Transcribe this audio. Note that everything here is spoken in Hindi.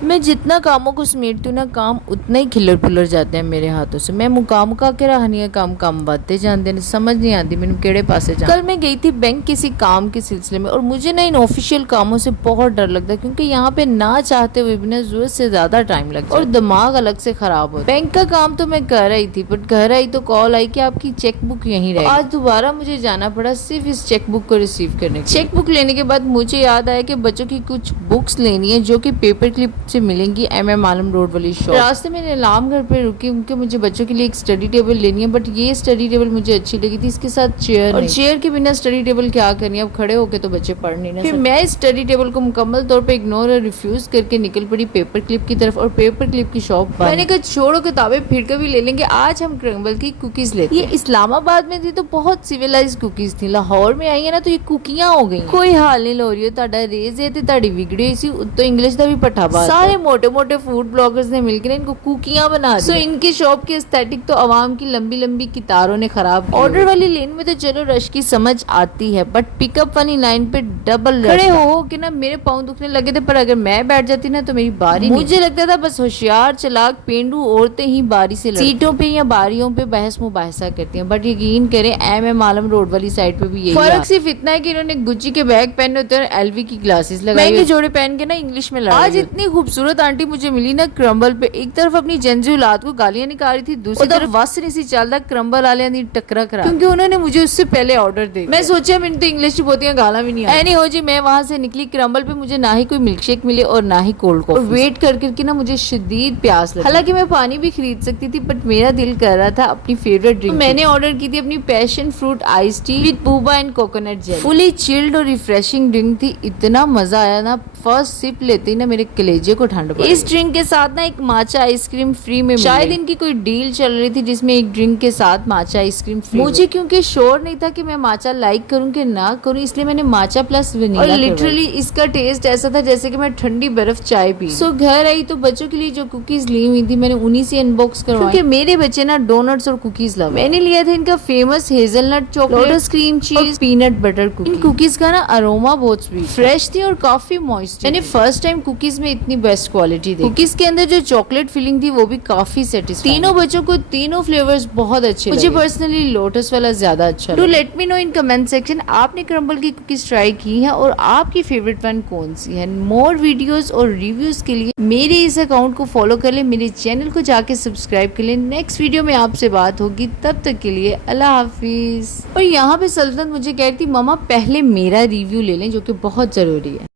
मैं जितना कामों को समेटती हूँ ना, काम उतना ही खिलर पुलर जाते हैं मेरे हाथों से। मैं मुका मुका के रखनी है, काम बढ़ते जाते हैं, समझ नहीं आती मैंने केड़े पासे जा। कल मैं गई थी बैंक किसी काम के सिलसिले में, और मुझे ना इन ऑफिशियल कामों से बहुत डर लगता है, क्योंकि यहाँ पे ना चाहते हुए भी ना जरूरत से ज्यादा टाइम लगता है और दिमाग अलग से खराब होता है। बैंक का काम तो मैं कर रही थी, बट घर आई तो कॉल आई कि आपकी चेक बुक यहीं रही। आज दोबारा मुझे जाना पड़ा सिर्फ इस चेक बुक को रिसीव करने। चेक बुक लेने के बाद मुझे याद आया कि बच्चों की कुछ बुक्स लेनी है जो कि पेपर क्लिप से मिलेंगी MM आलम रोड वाली शॉप। रास्ते में नीलाम घर पे रुकी क्योंकि मुझे बच्चों के लिए एक स्टडी टेबल लेनी है, बट ये स्टडी टेबल मुझे अच्छी लगी थी, इसके साथ चेयर, और चेयर के बिना स्टडी टेबल क्या करनी है, अब खड़े होके तो बच्चे पढ़ नहीं ना। फिर मैं इस स्टडी टेबल को मुकम्मल तौर पे इग्नोर और रिफ्यूज करके निकल पड़ी पेपर क्लिप की तरफ, और पेपर क्लिप की शॉप मैंने कहा छोड़ो किताबें, फिर कभी ले लेंगे, आज हम क्रम्बल की कुकीज लेते हैं। ये इस्लामाबाद में थी तो बहुत सिविलाइज कुकीज थी, लाहौर में आई है ना तो ये कुकियां हो गई। कोई हाल नहीं लो रही हो, ताड़ा रेज है ताड़ी विगड़ी सी, तो इंग्लिश का भी पठाबा। सारे मोटे मोटे फूड ब्लॉगर्स ने मिलकर इनको कुकियां बना दी। सो इनकी शॉप की एस्थेटिक तो आवाम की लंबी लंबी कितारों ने खराब। ऑर्डर वाली लेन में तो चलो रश की समझ आती है, बट पिकअप वाली लाइन पे डबल खड़े हो के ना मेरे पाँव दुखने लगे थे, पर अगर मैं बैठ जाती ना तो मेरी बारी। मुझे लगता था बस होशियार चालाक पेंडू औरतें ही बारी से सीटों पे या बारियों पे बहस मुबाहिसा करती हैं, बट यकीन करें MM आलम रोड वाली साइड पे भी यही फर्क सिर्फ इतना है कि इन्होंने गुच्ची के बैग पहने होते हैं और LV की ग्लासेस लगाई, महंगे जोड़े पहन के ना इंग्लिश में आज इतनी खूबसूरत आंटी मुझे मिली ना क्रम्बल पे, एक तरफ अपनी जेंजी औलाद को गालियां निकाल रही थी, दूसरी तरफ वस नहीं सी चलता क्रम्बल वाले दी टकरा करा, क्योंकि उन्होंने मुझे उससे पहले ऑर्डर दे दिया। मैं सोचा मैंने तो इंग्लिश की बोतियां गाला भी नहीं आई। एनी हो जी, मैं वहां से निकली क्रम्बल पे, मुझे ना ही कोई मिल्क शेक मिले और ना ही कोल्ड कॉफी, वेट कर करके ना मुझे शदीद प्यास लगी। हालांकि मैं पानी भी खरीद सकती थी, बट मेरा दिल कर रहा था अपनी फेवरेट ड्रिंक। मैंने ऑर्डर की थी अपनी passion fruit ice tea with boba and coconut jelly. Fully chilled और रिफ्रेशिंग ड्रिंक थी, इतना मजा आया ना, फर्स्ट सिप लेते ही ना मेरे कलेजे को ठंड पड़ी। इस ड्रिंक के साथ ना एक माचा आइसक्रीम फ्री में, शायद इनकी कोई डील चल रही थी जिसमें एक ड्रिंक के साथ माचा आइसक्रीम फ्री। मुझे क्योंकि श्योर नहीं था कि मैं माचा लाइक करूं कि ना करूं, इसलिए मैंने माचा प्लस वनीला, और लिटरली इसका टेस्ट ऐसा था जैसे कि मैं ठंडी बर्फ चाय पी। सो घर आई तो बच्चों के लिए जो कुकीज ली हुई थी मैंने उन्हीं से अनबॉक्स करवाई, क्योंकि मेरे बच्चे ना डोनट्स और कुकीज लव। मैंने लिया था इनका famous hazelnut chocolate, lotus cream cheese, peanut butter cookie. इन कुकीज का ना अरोमा बहुत स्वीट फ्रेश थी और काफी मॉइस्ट। मैंने फर्स्ट टाइम कुकीज में इतनी बेस्ट क्वालिटी देखी। कुकीज के अंदर जो चॉकलेट फिलिंग थी वो भी काफी सेटिस्फाइंग। तीनों बच्चों को तीनों फ्लेवर्स बहुत अच्छे मुझे पर्सनली लोटस वाला ज्यादा अच्छा। Do let me know in comment section आपने क्रम्बल की कुकीज ट्राई की है और आपकी फेवरेट वन कौन सी है। मोर वीडियोस और रिव्यूज के लिए मेरे इस अकाउंट को फॉलो कर ले, मेरे चैनल को जाके सब्सक्राइब कर ले। नेक्स्ट वीडियो में आपसे बात होगी, तब तक के लिए अल्लाह हाफिज। और यहाँ पे सल्तनत मुझे कहती मम्मा पहले मेरा रिव्यू ले लें, जो कि बहुत जरूरी है।